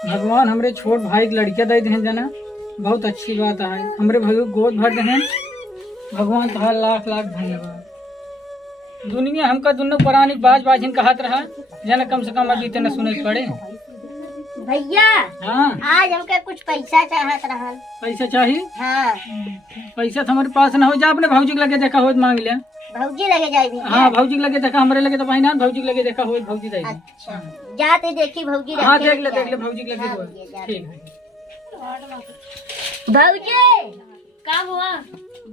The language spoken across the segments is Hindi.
भगवान हमरे छोट भाई के लड़किया दे दें जना, बहुत अच्छी बात है। हमरे भाई को गोद भर दें, भगवान तुम्हारा लाख लाख धन्यवाद। दुनिया हमका दोनों पुरानी बाज बाजिन कहत रहा जना, कम से कम अभी इतना सुने पड़े। भैया हाँ, आज हमके कुछ पैसा चाहत रहा। पैसा चाहिए? हाँ, पैसा तो हमारे पास न हो, जा अपने भौजी के लगे देखा हो मांग लिया। भौजी लगे जाए भैया? हाँ, भौजी के लगे देखा, हमारे लगे तो पहिना, भौजी के लगे देखा हो, भौजी दे। अच्छा, जाते देखी भौजी। हाँ, देख ले भौजी के लगे हो। ठीक है भौजी। का हुआ?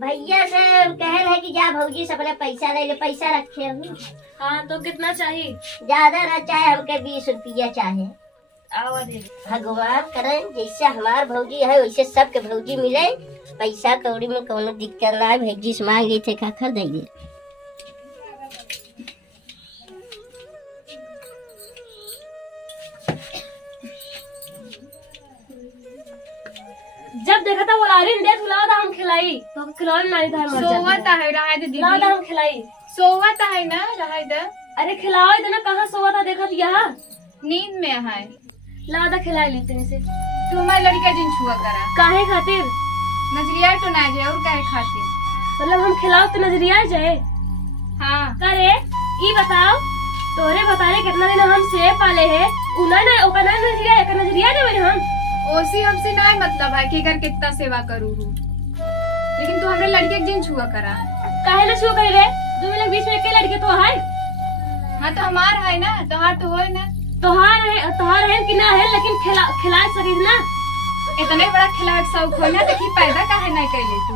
भैया से कहल है कि जा भौजी से अपने पैसा ले ले, पैसा रखे हूँ। हाँ, तो कितना चाहिए? ज्यादा न चाहे, हमके 20 रुपया चाहे। आवा दे। भगवान करे जैसे हमार भौजी है वैसे सबके भौजी मिले, पैसा कौड़ी में कोनो दिक्कत ना है। भौजी से मांग गई थे का कर देंगे। जब देखा था बोला अरे दे खिलाओ था, हम खिलाई तो खिलाने नहीं था। सोवत है रहा है दीदी, खिलाओ था, हम खिलाई। सोवत है ना रहा है। अरे खिलाओ इतना, कहाँ सोवा था देखा यहाँ? नींद में है। ला था खिलाई लेते हैं से। तू हमारी लड़का जिन छुआ करा काहे खातिर? नजरिया तो ना जाए और काहे खातिर? मतलब हम खिलाओ तो नजरिया जाए? हाँ, करे ई बताओ, तोरे बताने कितना दिन हम सेब पाले है, उना ना ओका ना नजरिया एक नजरिया देवे हम। ओसी हमसे ना मतलब है कि कर कितना सेवा करू हूँ, लेकिन तू हमारे लड़के जिन छुआ करा। काहे ना छुआ करे रे? दो लोग बीच में के लड़के तो है। हाँ, तो हमार है ना, तोहार तो होए ना। तोहार है कि ना है, लेकिन खिला सकी ना। इतने बड़ा खिलावे के शौक हो ना, तो की पैदा काहे नहीं कैले तू?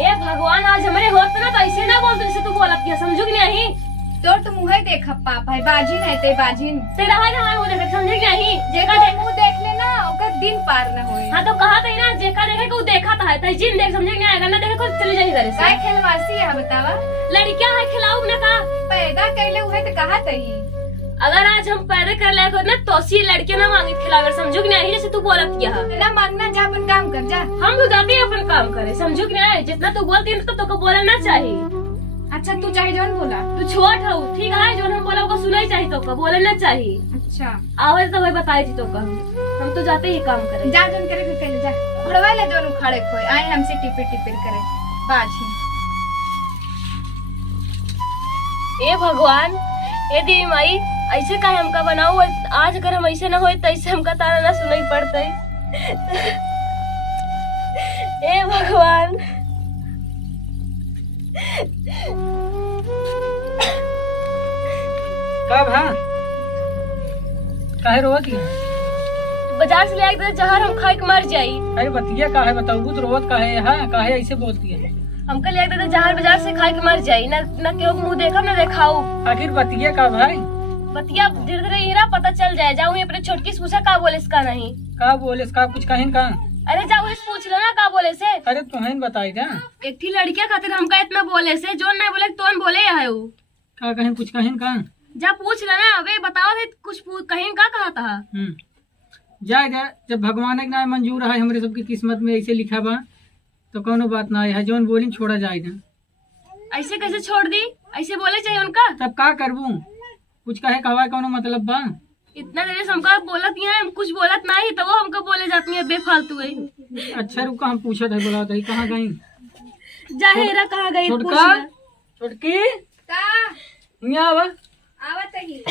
ए भगवान, आज हमारे होत ना तो ऐसे ना बोल, जैसे तू बोलत है, समझू कि नहीं? तोर तो मुँह देख पाप है, बाजिन है ते बाजिन। तेरा है ना वो देख, समझू कि नहीं? जेका देख मुँह देख लेना, ओकर दिन पार न होए। हाँ, तो कहा था ना, जेका देखे को देखा था है, तो जिन देख, समझू कि नहीं? अगर ना देखे को चले जाए घर से। काय खेलवासी है बतावा? लड़कियां है, खिलाऊ ना का पैदा कैले हुए तो कहा तही। अगर आज हम पैदा कर ले ना तो सी लड़के ना मांगे खिलावे, समझू कि नहीं? जैसे तू बोलत किया ना मांगना, जा अपन काम कर जा। हम तो जाते हैं अपन काम करे, समझू कि नहीं? जितना तू बोलती है तो को बोलना चाहिए। अच्छा, तू चाहे जौन बोला। तू छोट हो, ठीक है? जो हम बोला वो सुनना ही चाहिए, तो का बोलना चाहिए। अच्छा, आवाज तो भाई बताई थी तो का हम तो जाते ही काम करे। जा जौन करे फिर पहले जा उड़वा ले, जौन उखाड़े खोए आए हमसे टिपिर टिपिर करे बाजी। ए भगवान, ए देवी माई, ऐसे काहे हमका बनाओ? आज अगर हम ऐसे ना होए तो ऐसे हमका तारा ना सुनाई पड़ता है। ए भगवान, कब? हाँ, काहे रोवत है? बाजार से ले आए जहर हम खाए के मर जाई। अरे बतिया काहे बताऊ, तो रोवत काहे? हाँ, काहे ऐसे बोलती है? हमका ले आए जहर बाजार से खाए के मर जाई, ना केहू मुंह देखा ना देखाऊ। आखिर बतिया का भाई? बतिया धीरे धीरे इरा पता चल जाए। जाऊँ अपने छोटकी से पूछा का बोले इसका नहीं? का बोले इसका कुछ कहीं का? अरे जाओ इस पूछ लो ना का बोले से। अरे तुम्हें बताई क्या? एक थी लड़किया खातिर हमका इतना बोले से, जो नहीं बोले तो बोले है वो का कहीं कुछ कहीं का? जा पूछ लेना। अबे बताओ थे कुछ कहीं का कहा था? जाए जब भगवान के नाम मंजूर है, हमारे सबकी किस्मत में ऐसे लिखा बा तो कोनो बात ना है, जौन बोली छोड़ा जाए ना। ऐसे कैसे छोड़ दी? ऐसे बोले चाहिए उनका। तब का करबू? कुछ कहे कहवा कोनो मतलब बा? इतना देर से हमका बोलत नहीं है, कुछ बोलत ना ही तो वो हमको बोले जाती है बेफालतू है। अच्छा रुका, हम पूछा था, बोला था कहाँ गई? जाहिरा कहाँ गई? छोटका, छोटकी का यहाँ आवा। आवत ही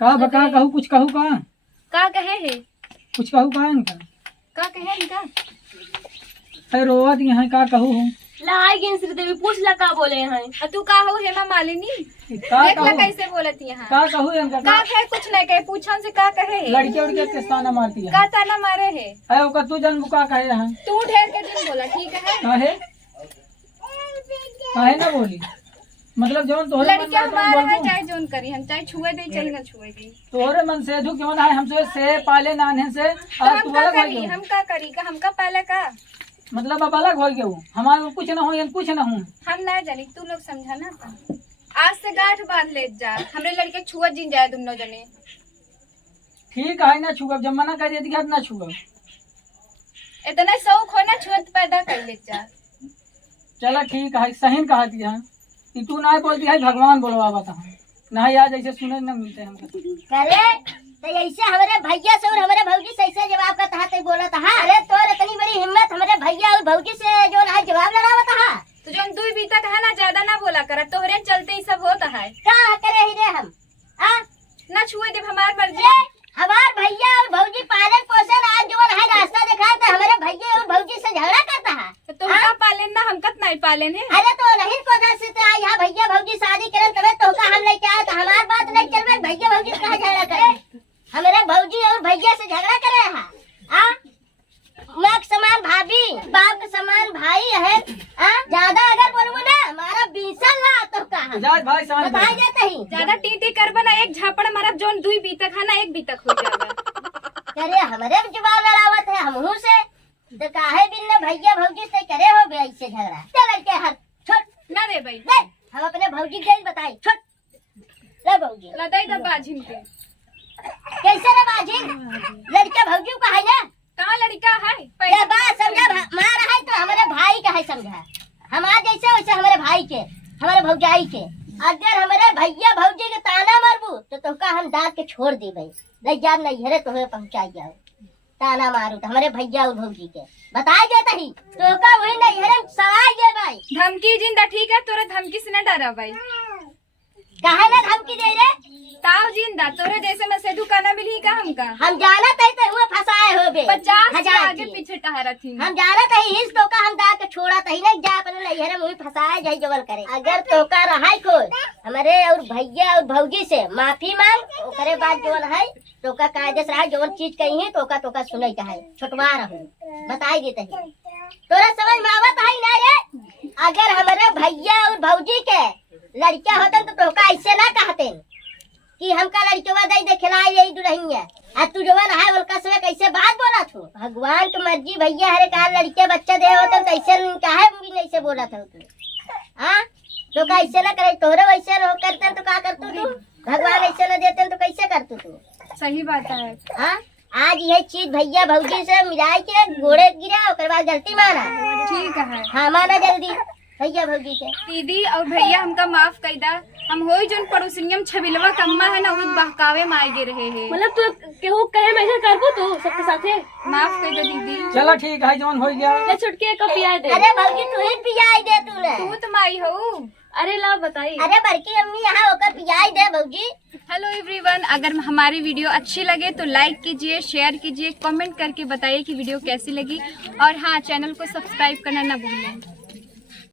का बता, कहू कुछ कहू का कहे है? कुछ कहू का इनका? का कहे इनका? अरे रोवत यहाँ का कहू हूँ? लाएगी श्रीदेवी, पूछ ला का बोले हैं। तू का हो हेमा मालिनी? का देख ला कहू? कैसे बोलत यहाँ। का कहू इनका? का है कुछ नहीं कहे, पूछन से का कहे है? लड़की उड़के किस ताना मारती है? का ताना मारे है? अरे ओका तू जन्म का कहे यहाँ? तू ढेर के दिन बोला, ठीक है? काहे काहे ना बोली? मतलब जौन तोहरे मन लड़कियां में हमारे है, बोलबू। चाहे जोन करी, हम चाहे छुए दे चाहे ना छुए दे। तोहरे मन से धु क्यों ना है, हमसे से पाले नाने से तो आज हम तू का अलग हो करी, गया। हम का करी का हमका पहले का मतलब अब अलग हो गया, हमारे कुछ ना हो या कुछ ना हो। हम ना जानी, तू लोग समझा ना। आज से गांठ बांध ले जा, हमरे लड़के छुआ जिन जाए दोनों जने। ठीक है ना छुआ, जब मना कर दिया ना छुआ। इतना शौक हो ना छुआ पैदा कर ले जा। चला ठीक है, सही कहा दिया कि तू ना बोलती है, भगवान बोलवा बता। नहीं आज ऐसे सुने न मिलते हमको। करेक्ट। तो ऐसे हमारे भैया से और हमारे भौजी से ऐसे जवाब का था तो बोला था। अरे तो इतनी बड़ी हिम्मत हमारे भैया और भौजी से जो है जवाब लड़ा था। तो जो दुई बीता है ना ज्यादा ना बोला कर, तोहरे चलते ही सब होता है। क्या करे ही रे हम ना छुए देव हमार मर्जी। हमारे भैया और भौजी पालन पोषण आज जो है रास्ता दिखा तो हमारे भैया और भौजी से झगड़ा करता है। तो तुमका पालेन ना हम कत नहीं पालेन है। अरे तो नहीं को से तो यहाँ भैया भौजी शादी करे तबे तो का हम लेके आए तो हमारी बात नहीं चलवे। भैया भौजी से कहाँ झगड़ा करे? हमारे भौजी और भैया से झगड़ा करे है। माँ के समान भाभी बाप के समान भाई है। ज्यादा अगर बोलबो ना हमारा बीसल ना तो कहा जात भाई समझ बताई जाता ही। ज्यादा टीटी करबा ना एक झापड़ मारब जोन दुई बीतक है ना एक बीतक हो जाएगा। अरे हमारे जवाब लड़ावत है हमहू से तो काहे बिन भैया भौजी से करे हो गया इससे झगड़ा। चल के हर छोट ना दे भाई ले हम अपने भौजी के बताई छोट ले भौजी लदाई द बाजिन के कैसे रे बाजी लड़का भौजी का है ना। कहाँ लड़का है ये बात समझा मार है तो हमारे भाई का है समझा। हमारे जैसे वैसे हमारे भाई के हमारे भौजाई के अगर हमारे भैया भौजी के ताना मारबू तो तुमका हम दांत के छोड़ दी भाई नहीं जान नहीं हरे तो पहुँचाई जाओ। ताना मारू तो हमारे भैया और भौजी के बताई देता ही तो का वही नहीं हरे सवाई दे भाई। धमकी जिंदा ठीक है तोरे धमकी से न डरा भाई। कहा ना धमकी दे रे ताव जिंदा तोरे जैसे मैं सेधु का ना मिली का हमका। हम जाना तही तो हुए फंसाए हो बे 50 हजार आगे की। पीछे टहरा थी। हम जाना तही हिस तो का हम दा के छोड़ा तही नहीं जा अपन नहीं हरे मुही फंसाए जाई जवन करे। अगर तो का रहा कोई हमारे और भैया और भौजी से माफी मांग ओकरे बाद जवन है तो का कायदे से रहा जवन चीज कही है तो का सुनई का है छोटवा रहू बताई देते है तोरा समझ में आवत है ना रे। अगर हमारे भैया और भौजी के लड़का होतन तो का ऐसे ना कहते कि हमका लड़कवा दई दे खिलाई यही दुल्हनिया आ तू जवन है उनका से कैसे बात बोला तू। भगवान की मर्जी भैया हरे कहा लड़के बच्चा दे होतन तो ऐसे काहे भी नहीं से बोला था तू। तो का ऐसे ना करे तोरे वैसे हो करते तो का करतू तू। भगवान ऐसे न देते तो कैसे करतू तू। सही बात है। आज यह चीज भैया भौजी से मिलाई के घोड़े गिरा ओकर बाद गलती माना। ठीक है हाँ माना जल्दी भैया भौजी के। दीदी और भैया हमका माफ कर दा। हम होई जोन पड़ोसिनियम छबिलवा कम्मा है ना उस बहकावे में आगे रहे हैं। मतलब तू केहू कहे मैं ऐसा करबो तो सबके साथे माफ कर दो दीदी। चलो ठीक है जौन हो गया। ले छुटके का पिया दे। अरे भौजी तू ही पियाई दे तूने। तू तो माई हो। अरे ला बताई। अरे बड़की अम्मी यहाँ होकर पियाई दे भौजी। हेलो एवरीवन, अगर हमारी वीडियो अच्छी लगे तो लाइक कीजिए, शेयर कीजिए, कमेंट करके बताइए कि वीडियो कैसी लगी और हाँ चैनल को सब्सक्राइब करना ना भूलें।